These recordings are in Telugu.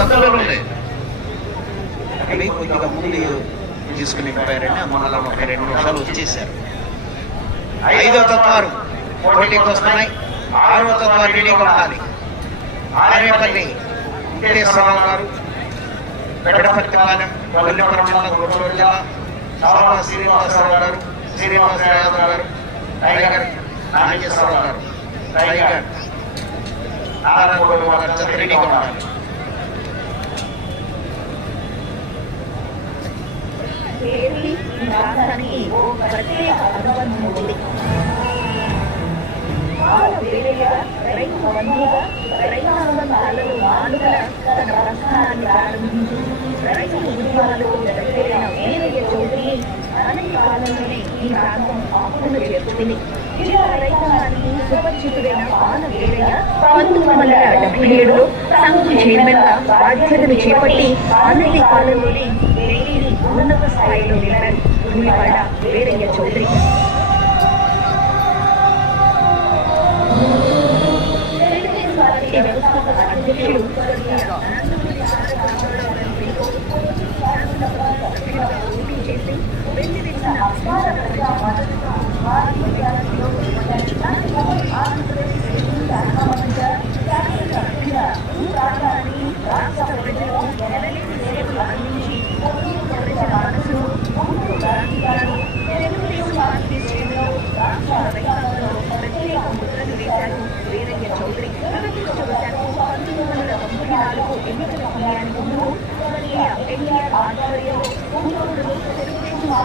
ఉన్నాయి. అవి కొద్దిగా ముందు తీసుకుని పోయారని మనలో ఒక రెండు నిమిషాలు వచ్చేసారు. ఐదో తత్వాలు పోటీకి వస్తున్నాయి. ఆరో తత్వాలు రెడీగా ఉండాలి ఆరేపల్లి వెంకటేశ్వరరావు గారు పెడపర్తిపాలెం కొల్లిపురం మండలం గుంటూరు జిల్లా సావా శ్రీనివాసరావు గారు శ్రీనివాస యాదవ్ గారు టైగర్ నాగేశ్వరరావు గారు టైగర్ రెడీగా ఉండాలి పేరుని ఈ ప్రాంతానికి ఓ ప్రత్యేక అనుబంధం ఉంది. ఆల వేరేగా రైతు బంధువుగా రైతాంగం కళలు మానుగల తన ప్రస్థానాన్ని ప్రారంభించి రైతు ఉద్యమాలకు దగ్గరైన అనతి కాలంలోనే ఈ ప్రాంతం జిల్లా రైతాంగానికి సుపరిచితుడైన పంతొమ్మిది వందల డెబ్బై ఏడులో సంఘం బాధ్యతలు చేపట్టి అనతి కాలంలోనే ಉನ್ನತ ಸ್ಥಾಯಿಯ ವಿಲನ್ ಗುಡಿವಾಡ ವೀರಯ್ಯ ಚೌಧರಿ ವ್ಯವಸ್ಥಾಪಕ ಅಧ್ಯಕ್ಷರು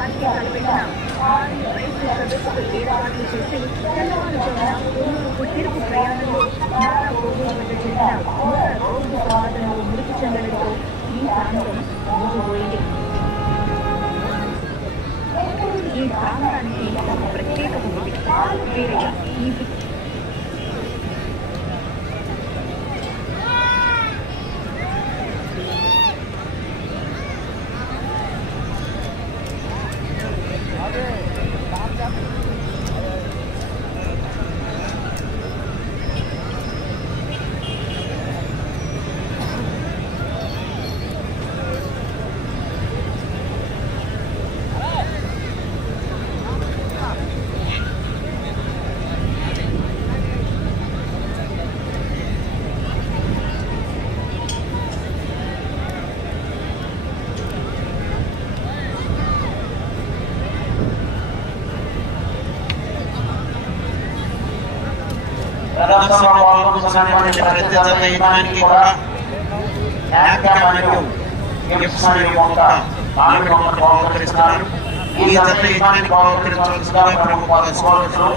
పార్టీ కనిపెట్టిన భారీ రైతు సదస్సుకు ఏర్పాట్లు చేసి తెల్లవారుజామున గుంటూరుకు తిరుగు ప్రయాణంలో నారా కోటి వద్ద చెందిన మూల రోడ్డు ప్రమాదంలో మృతి చెందడంతో ఈ ప్రాంతం మూసిపోయింది ఈ ప్రాంతానికి ఒక ప్రత్యేకత ఉంది వీరయ్య ఈ মুসলমানের সাথে যাতে ইমান কি করা একটা মানুষ ইফসানের মক্কা আমি মোহাম্মদ বাবুল ইসলাম এই যাতে ইমান বাবুল ইসলাম এবং বাবুল ইসলাম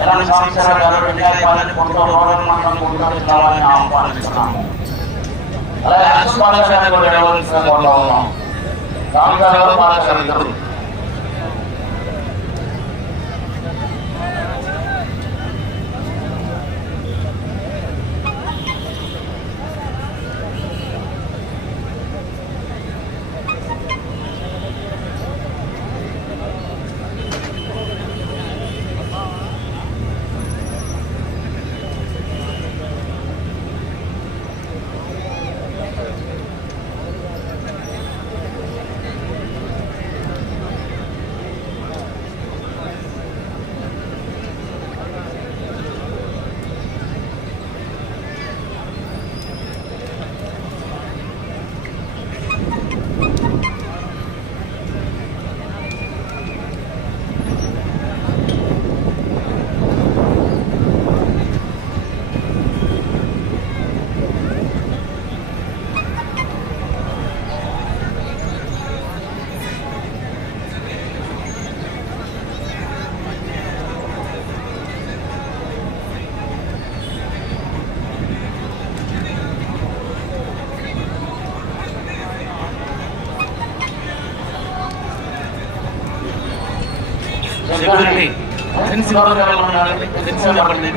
এরা সংসার কারণে নিয়ে পালন করতে হওয়ার মান করতে চাওয়ার নাম পালন ইসলাম আল্লাহ আসমানের সাথে বলে বলে সাল্লাল্লাহু আলাইহি ওয়া সাল্লাম আমরা পালন করতে ఉండాలని ఫెన్స్ ఎవరిని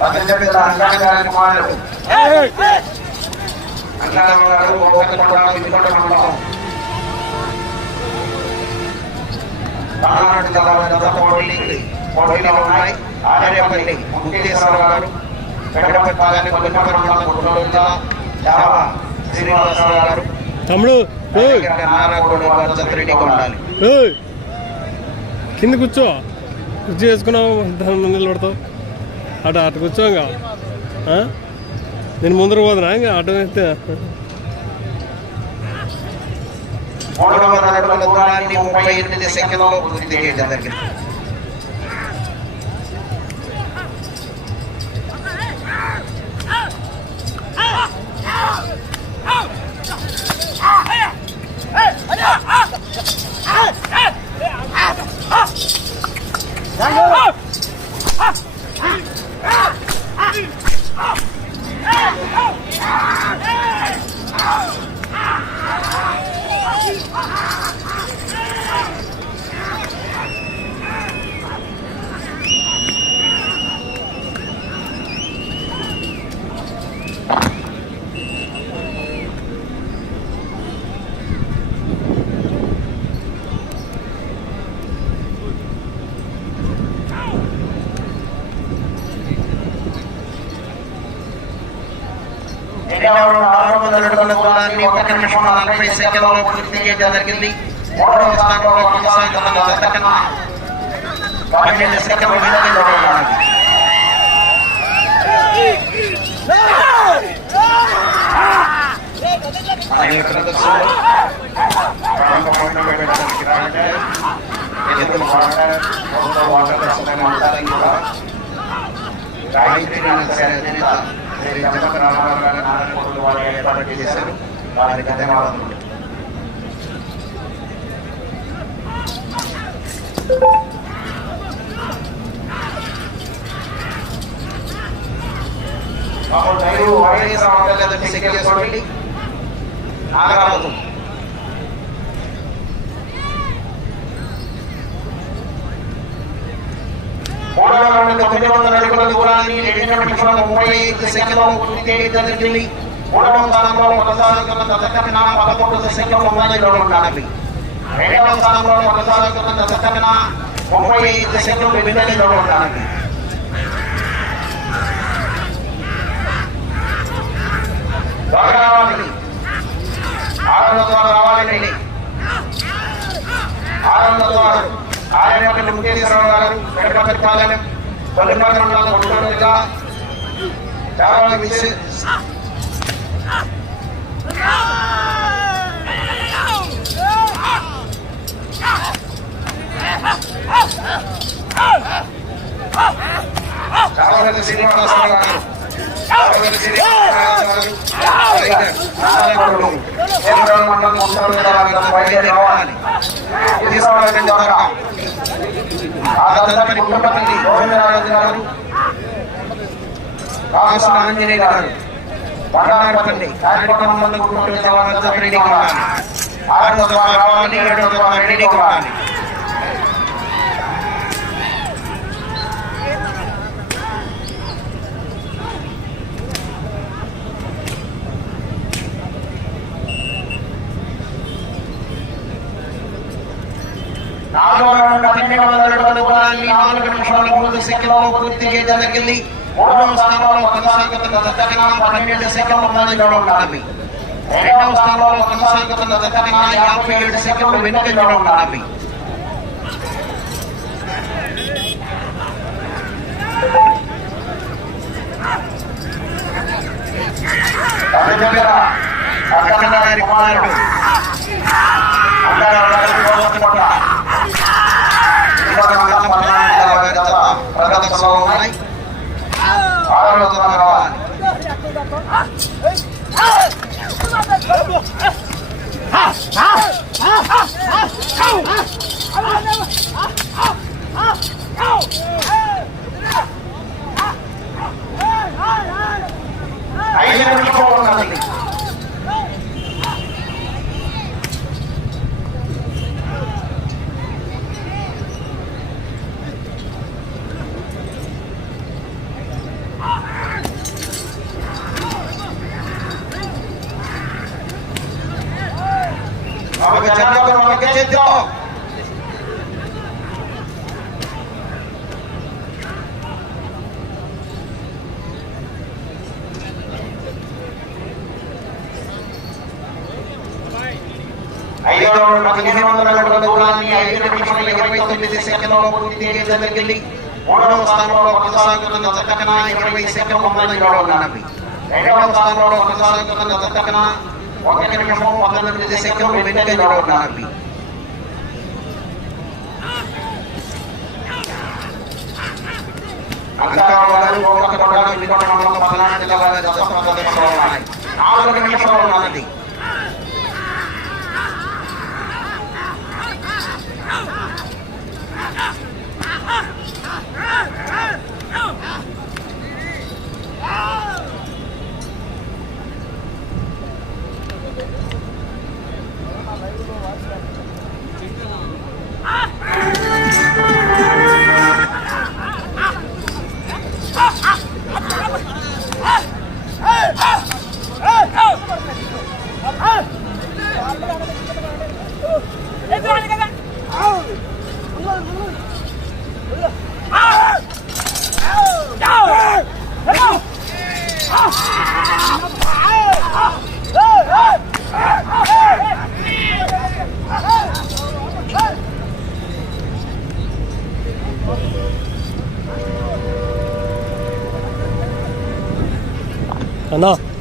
పోతే పద్దెనిమిది అంకాల గారి కుమారుడు అంకాల గారు ఒకటి వినుకొండ మండలం తమిళనాడు జిల్లాలో గత పోటీ పోటీలో ఉన్నాయి ఆర్యపల్లి ముక్తేశ్వరరావు గారు పెడపల్లి పాలని కొద్దిపాటి మండలం గుంటూరు జిల్లా జావా శ్రీనివాసరావు గారు తమ్ముడు ఓయ్ కింద కూర్చో. కుర్చీ వేసుకున్నావు నిలబడతావు. అటు అటు కూర్చో ఇంకా నేను ముందర పోదునా? ఇంకా అటు అయితే మూడు వందల అడుగుల దూరాన్ని ముప్పై ఎనిమిది సెకండ్లలో పూర్తి చేయడం జరిగింది ఎడవరు ఆరు వందల అడుగుల దూరాన్ని ఒక నిమిషం నలభై సెకండ్లలో పూర్తి చేయడం జరిగింది మూడవ స్థానంలో కొనసాగుతున్న జత కన్నా పన్నెండు సెకండ్లు వెనుకలో వాటర్ వాటర్ కూడా శ్రీ జగత రామారావు గారి నారాయణపూర్లు వారు ఏర్పాటు చేశారు. వారికి ధన్యవాదాలు బాబు డైరు వైఎస్ఆర్ వందల చేసుకోండి. నాగరాజు మూడవ రౌండ్ తొమ్మిది వందల అడుగుల దూరాన్ని రెండు నిమిషాల ముప్పై ఐదు మూడవ స్థానంలో కొనసాగుతున్న దశకమిన పదకొండు సెకండ్లు ముందంజలో ఉండాలి రెండవ స్థానంలో కొనసాగుతున్న దశకమిన ముప్పై ఐదు ఉండాలి రావాలి. రావాలండి. ఆరవ ఆర్యపల్లి ముఖేశ్వరరావు గారు పెడపల్లి పాలెం కొల్లిపల్లి మండలం గుంటూరు జిల్లా చాలా విశేష శ్రీనివాసరావు గారు కావలి శ్రీనివాసరావు ద్వారా ఆంజనేయ గారు బండారపల్లి కార్యక్రమం రావాలి నాలుగో పన్నెండు వందల అడుగుల దూరాన్ని నాలుగు నిమిషాల మూడు సెకండ్లలో పూర్తి చేయడం జరిగింది మూడవ స్థానంలో కొనసాగుతున్న దత్తకన్నా పన్నెండు సెకండ్ల ముందంజలో ఉండాలి రెండవ స్థానంలో కొనసాగుతున్న దత్తకన్నా యాభై ఏడు సెకండ్లు వెనుకంజలో ఉండాలి కుమారుడు 哎哎哎哎哎哎哎哎 నిమిషాల ఇరవై తొమ్మిది సెకండ్లలో పూర్తి చేయడం జరిగింది మూడవ స్థానంలో కొనసాగుతున్న జతకన ఇరవై సెకండ్ ముందంజలో ఉన్నది రెండవ స్థానంలో కొనసాగుతున్న జతకన ఒక నిమిషం పంతొమ్మిది సెకండ్లు వెనుకంజలో ఉన్నది అంతరాలు ఒక కొట్టాలు వినుకొండ మండలం పల్నాడు జిల్లా వారి జత ప్రదర్శనలో ఉన్నాయి నాలుగు నిమిషాలు ఉన్నది అన్నా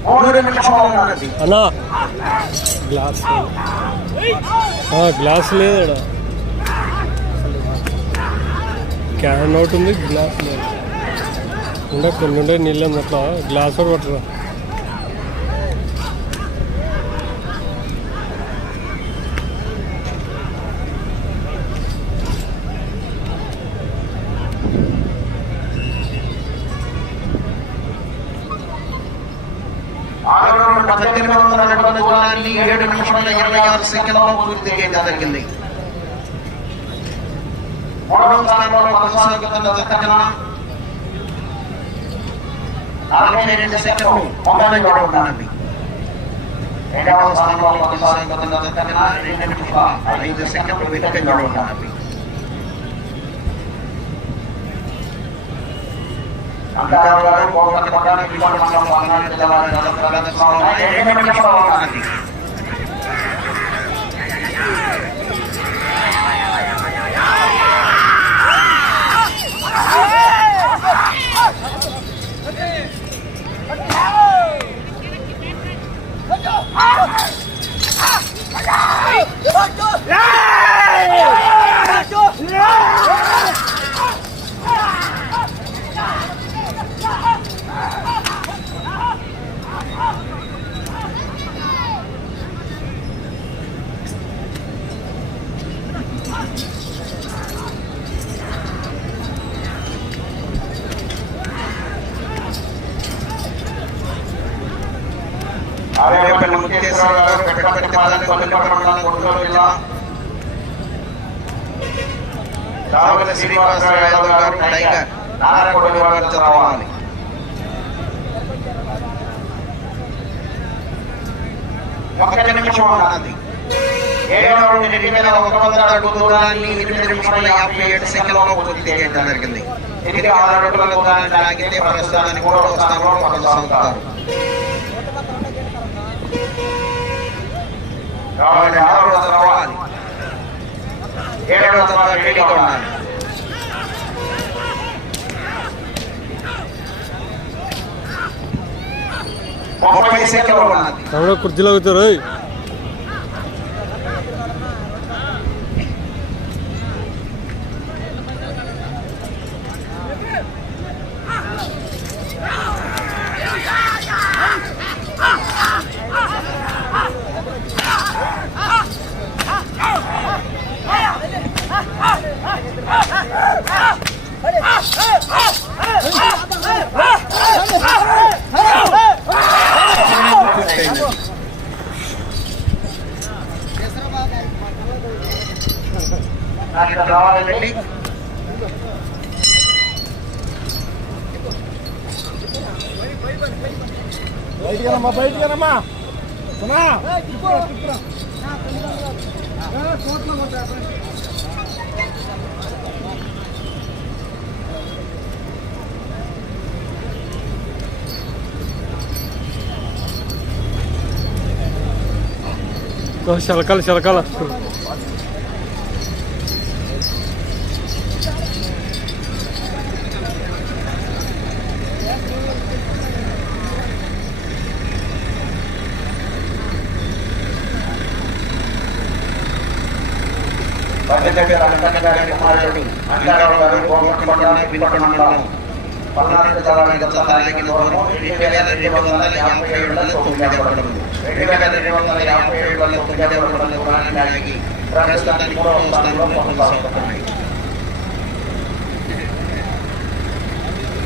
మూడు నిమిషాలు ఉన్నది అన్నా. గ్లాస్ గ్లాస్ లేదు క్యాన్ ఒకటి ఉంది గ్లాస్ లేదు. ఉండే కొన్ని ఉండే నీళ్ళు ఉంది అట్లా గ్లాస్ కూడా పట్టరా ఆరు పద్దెనిమిది వందల అడుగుల ఏడు నిమిషముల ఇరవై ఆరు సెకండ్లలో పూర్తి చేయడం జరిగింది మూడవ స్థానంలో కొనసాగుతున్న జతకన నలభై రెండు సెకండ్లు ముందంజలో ఉన్నది రెండవ స్థానంలో కొనసాగుతున్న జతకన రెండు నిమిషాల ఐదు సెకండ్లు వెనుకంజలో ఉన్నది అంతరాలు కోపతి పట్టణం విజయవాడ మండలం పల్నాడు జిల్లా వారి రెండు నిమిషాలు ఉన్నది Yeah! ముఖ్యేశ్వరరావు గారు గుంటూరు జిల్లా రావుల శ్రీనివాసరావు యాదవ్ గారు టైగర్ రావాలి ఒక్క నిమిషం ఉన్నది ఏడవ ఎనిమిది ఒక వందల అడుగు దూరాన్ని ఎనిమిది నిమిషాల యాభై ఏడు సెకండ్లలో పూర్తి చేయడం జరిగింది. ఎనిమిది ఆరు అడుగుల దూరాన్ని లాగితే ప్రస్తుతానికి మూడవ స్థానంలో కొనసాగుతారు కాబట్టి ఆరవ వందల రావాలి వందల రెడీగా ఉండాలి ముప్పై సెకండ్లు ఉన్నది కుర్చీలో కూర్చోరు ఇక్కడ రావాలండి బయటికనమ్మా బయటికనమ్మా. సునా. శలకాలు శలకాలు. రంగన్న గారి కుమారుడు అంగారావు గారు కోమటికొండ పిప్పటి మండలం పల్నాడు జిల్లాలోని గత తారీఖు దూరము రెండు వేల రెండు వందల యాభై ఏడులో తొమ్మిదపడుతుంది రెండు వేల రెండు